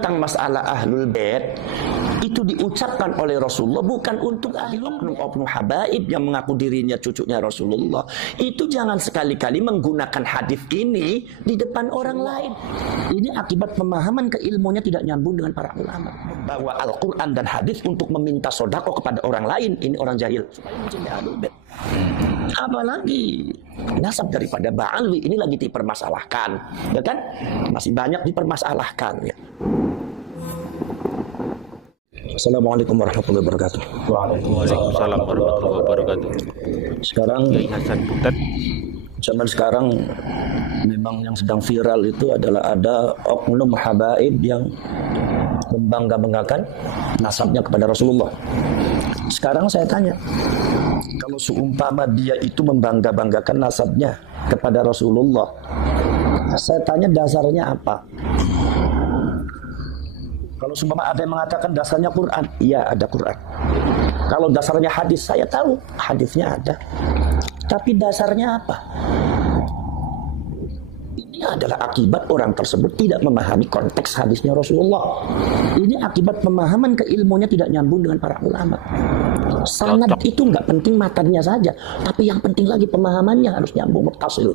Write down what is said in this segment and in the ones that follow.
Tentang masalah ahlul bait itu diucapkan oleh Rasulullah bukan untuk oknum habaib yang mengaku dirinya cucunya Rasulullah. Itu jangan sekali-kali menggunakan hadis ini di depan orang lain. Ini akibat pemahaman keilmuannya tidak nyambung dengan para ulama. Bahwa Al-Quran dan hadis untuk meminta sodako kepada orang lain, ini orang jahil supaya mencintai ahlul bait. Apalagi nasab daripada Ba'alwi ini lagi dipermasalahkan, ya kan? Masih banyak dipermasalahkan, ya. Assalamualaikum warahmatullahi wabarakatuh. Waalaikumsalam warahmatullahi wabarakatuh. Sekarang zaman sekarang memang yang sedang viral itu adalah ada oknum habaib yang membangga-banggakan nasabnya kepada Rasulullah. Sekarang saya tanya, kalau seumpama dia itu membangga-banggakan nasabnya kepada Rasulullah, saya tanya dasarnya apa? Kalau seumpama ada yang mengatakan dasarnya Quran, iya ada Quran. Kalau dasarnya hadis, saya tahu hadisnya ada. Tapi dasarnya apa? Ini adalah akibat orang tersebut tidak memahami konteks hadisnya Rasulullah. Ini akibat pemahaman keilmuannya tidak nyambung dengan para ulama. Sanad itu nggak penting matanya saja, tapi yang penting lagi pemahamannya harus nyambung, muttasil.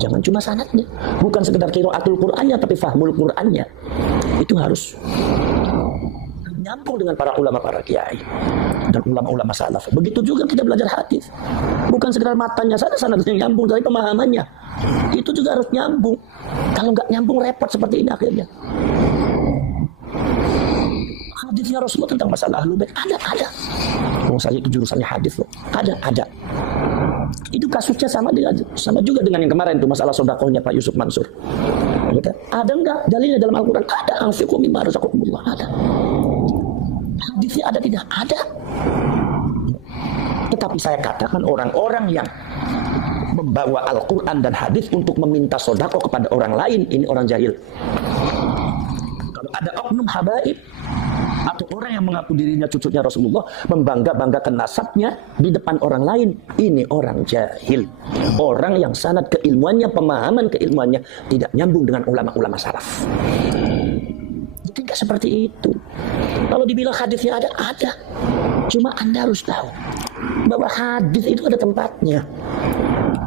Jangan cuma sanadnya, bukan sekedar qiraatul Qur'annya, tapi fahmul Qur'annya. Itu harus nyambung dengan para ulama, para kiai dan ulama-ulama salaf. Begitu juga kita belajar hadis, bukan sekedar matanya saja sanadnya nyambung, tapi pemahamannya itu juga harus nyambung. Kalau nggak nyambung repot seperti ini akhirnya. Hadisnya Rasulullah tentang masalah ahlul bait ada. Oh, saya itu jurusannya hadis loh. Ada. Itu kasusnya sama juga dengan yang kemarin itu masalah sedekahnya Pak Yusuf Mansur. Ada enggak dalilnya dalam Al-Qur'an? Ada, anfiqu mimma razaqakumullah. Ada. Hadisnya ada tidak? Ada. Tetapi saya katakan orang-orang yang membawa Al-Qur'an dan hadis untuk meminta sedekah kepada orang lain, ini orang jahil. Kalau ada oknum habaib atau orang yang mengaku dirinya cucunya Rasulullah, membangga-banggakan nasabnya di depan orang lain, ini orang jahil. Orang yang sanad keilmuannya, pemahaman keilmuannya tidak nyambung dengan ulama-ulama salaf. Jadi nggak seperti itu. Kalau dibilang hadisnya ada. Cuma Anda harus tahu bahwa hadis itu ada tempatnya.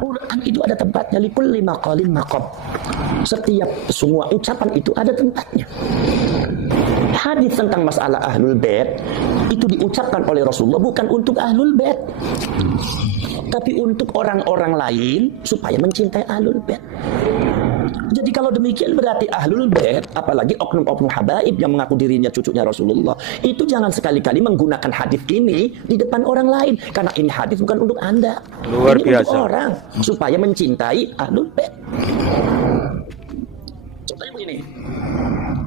Quran itu ada tempatnya, likulli maqalin maqam. Setiap semua ucapan itu ada tempatnya. Hadis tentang masalah ahlul bait itu diucapkan oleh Rasulullah bukan untuk ahlul bait, tapi untuk orang-orang lain supaya mencintai ahlul bait. Jadi kalau demikian berarti ahlul bait, apalagi oknum-oknum habaib yang mengaku dirinya cucunya Rasulullah, itu jangan sekali-kali menggunakan hadis ini di depan orang lain, karena ini hadis bukan untuk Anda. Luar ini biasa. untuk orang supaya mencintai ahlul bait. Contohnya begini,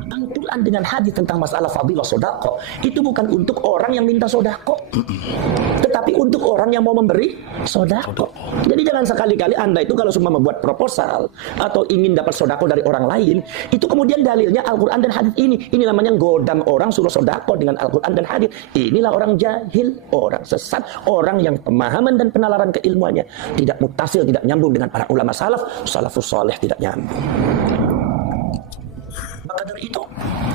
Al-Quran dengan hadis tentang masalah fadilah sodako itu bukan untuk orang yang minta sodako, tetapi untuk orang yang mau memberi sodako. Jadi jangan sekali-kali Anda itu kalau cuma membuat proposal atau ingin dapat sodako dari orang lain, itu kemudian dalilnya Al-Quran dan hadis ini namanya godam orang suruh sodako dengan Al-Quran dan hadis. Inilah orang jahil, orang sesat, orang yang pemahaman dan penalaran keilmuannya tidak muttasil, tidak nyambung dengan para ulama salafus saleh, tidak nyambung. Maka dari itu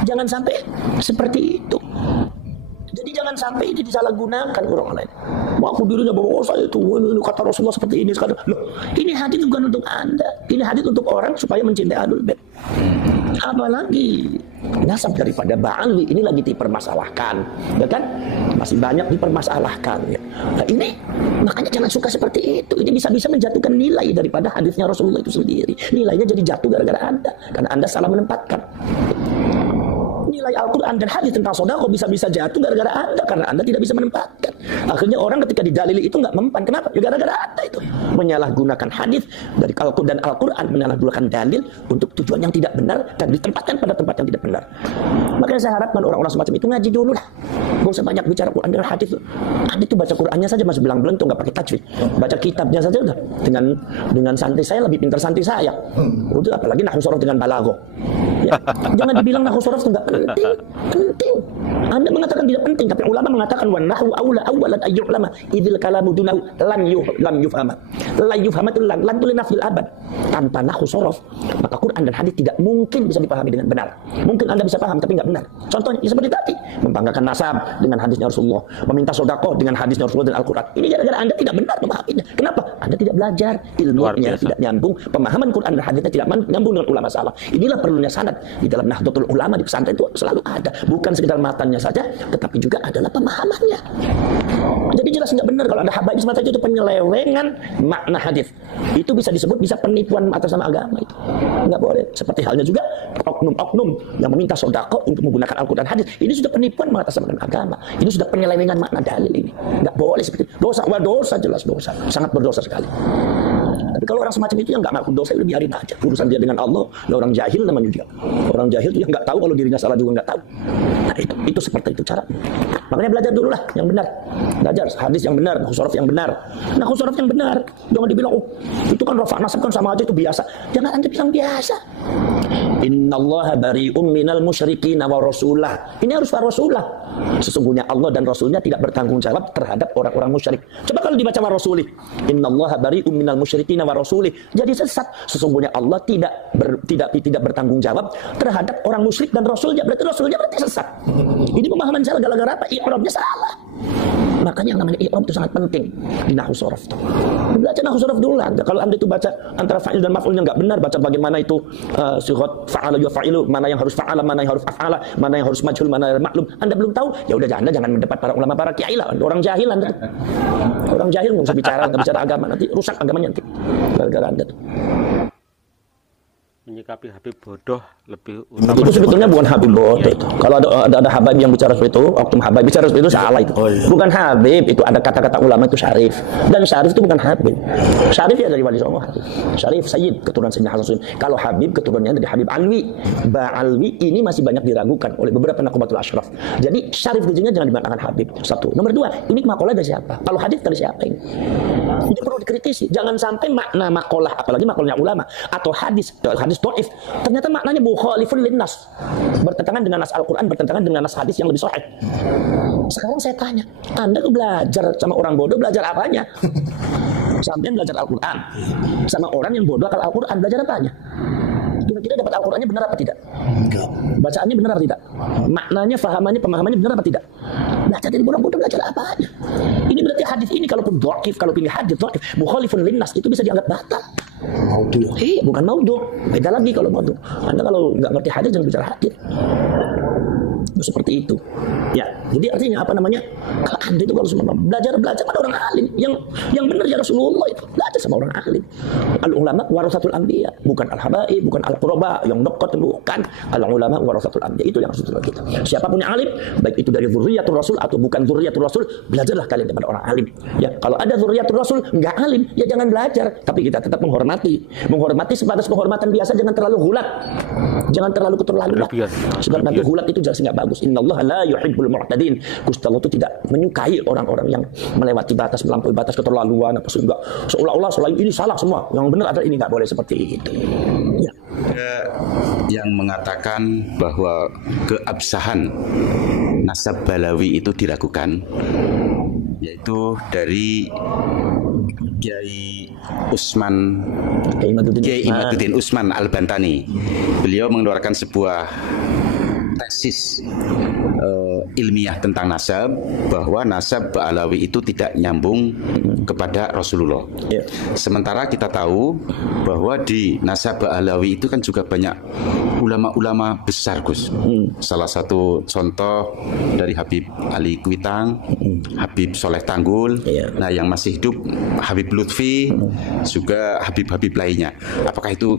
jangan sampai seperti itu. Jadi jangan sampai ini disalahgunakan orang lain. Mau aku dirinya bahwa saya itu ini kata Rasulullah seperti ini sekarang. Loh, ini hadis bukan untuk Anda. Ini hadis untuk orang supaya mencintai ahlul bait. Apalagi nasab daripada Ba'alwi ini lagi dipermasalahkan, ya kan? Masih banyak dipermasalahkan, ya. Nah, ini makanya jangan suka seperti itu. Ini bisa-bisa menjatuhkan nilai daripada hadisnya Rasulullah itu sendiri. Nilainya jadi jatuh gara-gara Anda, karena Anda salah menempatkan. Nilai Al-Quran dan hadis tentang sedekah bisa-bisa jatuh gara-gara Anda, karena Anda tidak bisa menempatkan. Akhirnya orang ketika didalili itu nggak mempan. Kenapa? Ya gara-gara Anda itu menyalahgunakan hadis dari Al-Quran dan Al-Quran, menyalahgunakan dalil untuk tujuan yang tidak benar dan ditempatkan pada tempat yang tidak benar. Makanya saya harapkan orang-orang semacam itu ngaji dulu lah. Gak usah banyak bicara Quran dan hadis. Anda itu baca Qurannya saja masih belang-belentung, nggak pakai tajwid. Baca kitabnya saja udah dengan santri saya lebih pintar santri saya. Udah, apalagi nahwu sorof dengan balaghah. Ya. Jangan dibilang nahwu sorof itu nggak penting. Penting. Anda mengatakan tidak penting, tapi ulama mengatakan wan nahwu aula awalan ayyu'lama idzil kalamu dunahu lam yufhama. La yufhama itu lan tu linafil abad. Tanpa nahwu sorof, maka Quran dan hadis tidak mungkin bisa dipahami dengan benar. Mungkin Anda bisa paham tapi nggak benar. Contohnya ya seperti tadi, membanggakan nasab dengan hadisnya Rasulullah, meminta sedekah dengan hadisnya Rasulullah dan Al-Qur'an. Ini gara-gara Anda tidak benar memahaminya. Kenapa? Anda tidak belajar, ilmunya tidak nyambung, pemahaman Quran dan hadisnya tidak nyambung dengan ulama salaf. Inilah perlunya sanad di dalam Nahdlatul Ulama di pesantren itu selalu ada, bukan sekedar matanya saja, tetapi juga adalah pemahamannya. Jadi jelas nggak benar kalau ada habaib semata itu penyelewengan makna hadis. Itu bisa disebut bisa penipuan atas nama agama itu. Nggak boleh. Seperti halnya juga oknum-oknum yang meminta sedekah untuk menggunakan Al-Qur'an hadis. Ini sudah penipuan mengatasnamakan agama. Ini sudah penyelewengan makna dalil ini. Nggak boleh seperti itu. Dosa, dosa jelas dosa. Sangat berdosa sekali. Tapi kalau orang semacam itu yang nggak ngaku dosa, itu biarin aja. Urusan dia dengan Allah, ya orang jahil namanya juga. Orang jahil itu yang nggak tahu kalau dirinya salah juga nggak tahu. Nah, itu seperti itu cara. Makanya belajar dulu lah yang benar. Belajar hadis yang benar, nahwu sorof yang benar. Nahwu sorof yang benar. Jangan dibilang, oh itu kan rafa nasab kan sama aja itu biasa. Jangan Anda bilang biasa. Innallaha bari'um minal musyrikin wa rasulah. Ini harus wa rasulah. Sesungguhnya Allah dan Rasulnya tidak bertanggung jawab terhadap orang-orang musyrik. Coba kalau dibaca wa rasulih. Innallaha bari'um minal musyrikin wa rasulih. Jadi sesat. Sesungguhnya Allah tidak bertanggung jawab terhadap orang musyrik dan Rasulnya. Berarti Rasulnya berarti sesat. Ini pemahaman salah gara-gara apa? I'rabnya salah. Makanya yang namanya i'rab itu sangat penting di nahwu sorof itu. Belajar nahwu sorof dulu lah. Kalau Anda itu baca antara fa'il dan maf'ulnya nggak benar, baca bagaimana itu sighat fa'ala yufa'ilu, mana yang harus fa'ala, mana yang harus af'ala, mana yang harus majhul, mana yang maklum. Anda belum tahu, ya udah jangan mendebat para ulama, para kiai lah. Orang jahil Anda. Orang jahil nggak usah bicara agama, nanti rusak agamanya nanti. Gara-gara Anda tuh. Menyikapi Habib bodoh lebih utama. Itu sebetulnya bukan Habib bodoh itu. Kalau ada Habib yang bicara seperti itu, oknum Habib bicara seperti itu salah itu. Bukan Habib, itu ada kata-kata ulama itu Syarif. Dan Syarif itu bukan Habib. Syarif ya dari Wali Songo. Syarif Sayyid keturunan Sayyidina Hasan. Kalau Habib keturunannya dari Habib Alwi. Alwi ini masih banyak diragukan oleh beberapa nakobatul asyraf. Jadi Syarif di sini jangan dimaknakan Habib. Satu. Nomor dua, ini makalah dari siapa? Kalau hadis dari siapa ini? Ini perlu dikritisi. Jangan sampai makna makalah, apalagi makalahnya ulama atau hadis dhaif, ternyata maknanya mukhalifun linnas, bertentangan dengan nas Al-Qur'an, bertentangan dengan nas hadis yang lebih sahih. Sekarang saya tanya, Anda tuh belajar sama orang bodoh, belajar apanya? Sampai belajar Al-Qur'an sama orang yang bodoh kalau Al-Qur'an, belajar apanya? Kira-kira dapat Al-Qur'annya benar apa tidak? Enggak. Bacaannya benar apa tidak? Maknanya, fahamannya, pemahamannya benar apa tidak? Belajar dari bodoh-bodoh, belajar apanya? Ini berarti hadis ini kalau pun dhaif, kalau pilih hadis dhaif, mukhalifun linnas, itu bisa dianggap batal. Maudhu. Bukan maudhu. Beda lagi kalau maudhu. Anda kalau nggak ngerti hadis jangan bicara hadis. Seperti itu. Ya, jadi artinya apa namanya? Kalau Anda itu kalau semua belajar pada orang alim yang benar ya Rasulullah itu. Belajar sama orang alim. Al-ulama warasatul anbiya, bukan al-habaib, bukan al-quraba yang dekat, bukan. Al-ulama warasatul anbiya, itu yang Rasulullah kita. Siapapun yang alim, baik itu dari zurriyatul Rasul atau bukan zurriyatul Rasul, belajarlah kalian kepada orang alim. Ya, kalau ada zurriyatul Rasul enggak alim, ya jangan belajar, tapi kita tetap menghormati sebatas penghormatan biasa, jangan terlalu hulat. Jangan terlalu keterlaluan. Sebab nanti hulat itu jelas enggak bagus. Innallaha la yuhibbul mu'tadin. Gusti Allah itu tidak menyukai orang-orang yang melewati batas, melampaui batas, keterlaluan apa sehingga seolah-olah selain ini salah semua. Yang benar adalah ini, enggak boleh seperti itu. Ya. Yang mengatakan bahwa keabsahan nasab Balawi itu diragukan, yaitu dari Kiai Imaduddin Usman Al-Bantani. Beliau mengeluarkan sebuah tesis ilmiah tentang nasab, bahwa nasab Ba'alawi itu tidak nyambung kepada Rasulullah. Sementara kita tahu bahwa di nasab Ba'alawi itu kan juga banyak ulama-ulama besar, Gus. Salah satu contoh dari Habib Ali Kuitang, Habib Soleh Tanggul, nah yang masih hidup Habib Lutfi, juga Habib-Habib lainnya. Apakah itu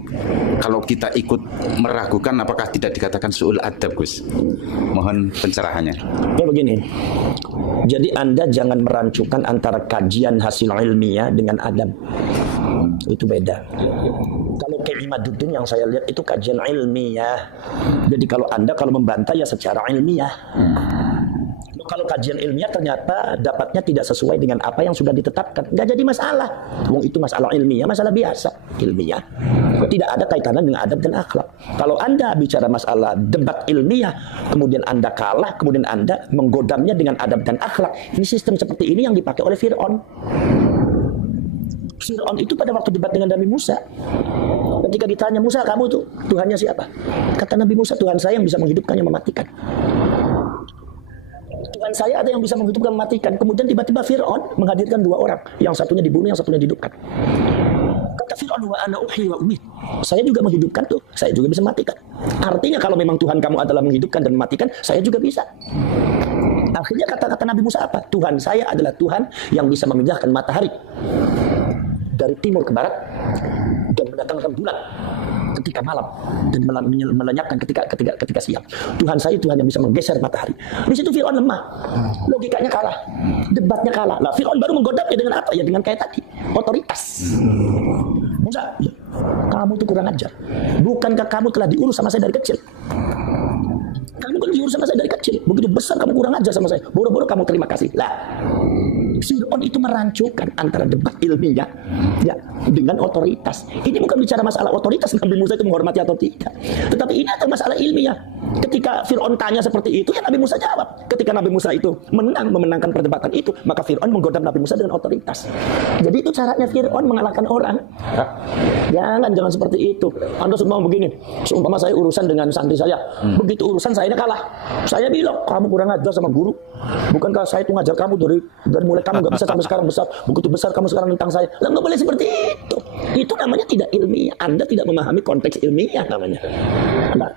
kalau kita ikut meragukan, apakah tidak dikatakan su'ul adab, Gus? Mohon pencerahannya. Ya begini, jadi Anda jangan merancukan antara kajian hasil ilmiah dengan adab. Itu beda. Kalau Kiai Imaduddin yang saya lihat itu kajian ilmiah. Jadi kalau Anda membantah ya secara ilmiah. Kalau kajian ilmiah ternyata dapatnya tidak sesuai dengan apa yang sudah ditetapkan, nggak jadi masalah. Itu masalah ilmiah, masalah biasa ilmiah. Tidak ada kaitannya dengan adab dan akhlak. Kalau Anda bicara masalah debat ilmiah, kemudian Anda kalah, kemudian Anda menggodamnya dengan adab dan akhlak. Ini sistem seperti ini yang dipakai oleh Fir'aun. Fir'aun itu pada waktu debat dengan Nabi Musa, ketika ditanya, Musa kamu tuh Tuhannya siapa? Kata Nabi Musa, Tuhan saya yang bisa menghidupkan, yang mematikan. Tuhan saya ada yang bisa menghidupkan, mematikan. Kemudian tiba-tiba Fir'aun menghadirkan dua orang, yang satunya dibunuh, yang satunya dihidupkan. Kata Fir'aun, wa ana uhyi wa umit, saya juga menghidupkan tuh, saya juga bisa matikan. Artinya kalau memang Tuhan kamu adalah menghidupkan dan mematikan, saya juga bisa. Akhirnya kata-kata Nabi Musa apa? Tuhan saya adalah Tuhan yang bisa memindahkan matahari dari timur ke barat dan mendatangkan bulan ketika malam dan melenyapkan ketika siang. Tuhan saya Tuhan yang bisa menggeser matahari. Di situ Fir'aun lemah, logikanya kalah, debatnya kalah. Lah Fir'aun baru menggodamnya dengan apa? Ya dengan kayak tadi, otoritas. Musa, ya, kamu tuh kurang ajar. Bukankah kamu telah diurus sama saya dari kecil? Kamu kan diurus sama saya dari kecil. Begitu besar kamu kurang ajar sama saya. Boro-boro kamu terima kasih. Lah, Fir'aun itu merancukan antara debat ilmiah ya dengan otoritas. Ini bukan bicara masalah otoritas Nabi Musa itu menghormati atau tidak, tetapi ini adalah masalah ilmiah. Ketika Fir'aun tanya seperti itu, ya Nabi Musa jawab. Ketika Nabi Musa itu memenangkan perdebatan itu, maka Fir'aun menggodam Nabi Musa dengan otoritas. Jadi itu caranya Fir'aun mengalahkan orang. Jangan seperti itu. Anda semua begini, seumpama saya urusan dengan santri saya, begitu urusan saya kalah, saya bilang kamu kurang ajar sama guru. Bukankah saya itu ngajar kamu dari mulai kamu nggak bisa sampai sekarang besar, begitu besar kamu sekarang tentang saya. Lah nggak boleh seperti itu. Itu namanya tidak ilmiah. Anda tidak memahami konteks ilmiah namanya. Nah,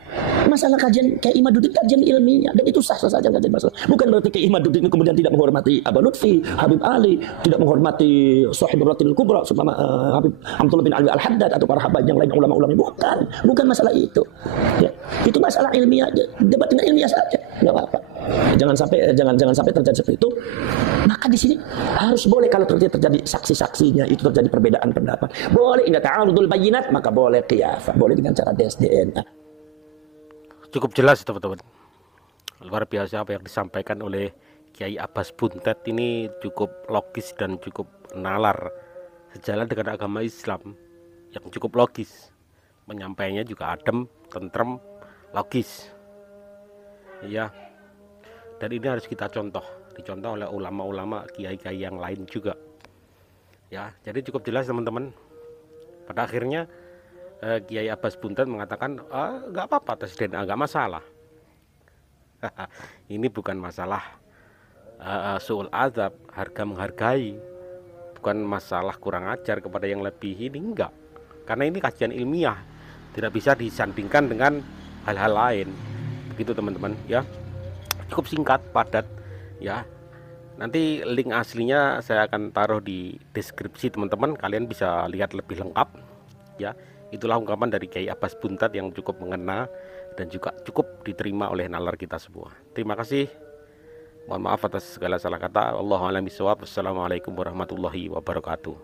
masalah kajian kayak Imaduddin kajian ilmiah dan itu sah-sah saja, nggak jadi masalah. Bukan berarti kayak Imaduddin kemudian tidak menghormati Abu Lutfi, Habib Ali, tidak menghormati Shahibul Ratil Kubra, seumpama Habib Abdullah bin Ali Al-Haddad atau para habaib yang lain ulama-ulama. Bukan masalah itu. Ya, itu masalah ilmiah. Debat dengan ilmiah saja, nggak apa-apa. Jangan sampai terjadi seperti itu. Maka di sini harus boleh kalau terjadi saksi-saksinya itu terjadi perbedaan pendapat. Boleh ingat ta'arudul bayyinat, maka boleh qiyafah, boleh dengan cara tes DNA. Cukup jelas teman-teman. Luar biasa apa yang disampaikan oleh Kiai Abbas Buntet ini, cukup logis dan cukup nalar, sejalan dengan agama Islam yang cukup logis. Menyampaikannya juga adem, tentrem, logis. Ya. Dan ini harus kita dicontoh oleh ulama-ulama, kiai-kiai yang lain juga. Ya, jadi cukup jelas teman-teman. Pada akhirnya Kiai Abbas Buntet mengatakan, nggak apa-apa tes DNA, nggak masalah. Ini bukan masalah su'ul azab, harga menghargai, bukan masalah kurang ajar kepada yang lebih, ini enggak. Karena ini kajian ilmiah, tidak bisa disandingkan dengan hal-hal lain. Begitu teman-teman ya. Cukup singkat, padat ya. Nanti link aslinya saya akan taruh di deskripsi teman-teman, kalian bisa lihat lebih lengkap ya. Itulah ungkapan dari Kiai Abbas Buntet yang cukup mengena dan juga cukup diterima oleh nalar kita semua. Terima kasih. Mohon maaf atas segala salah kata. Wallahu a'lam bishawab. Wassalamualaikum warahmatullahi wabarakatuh.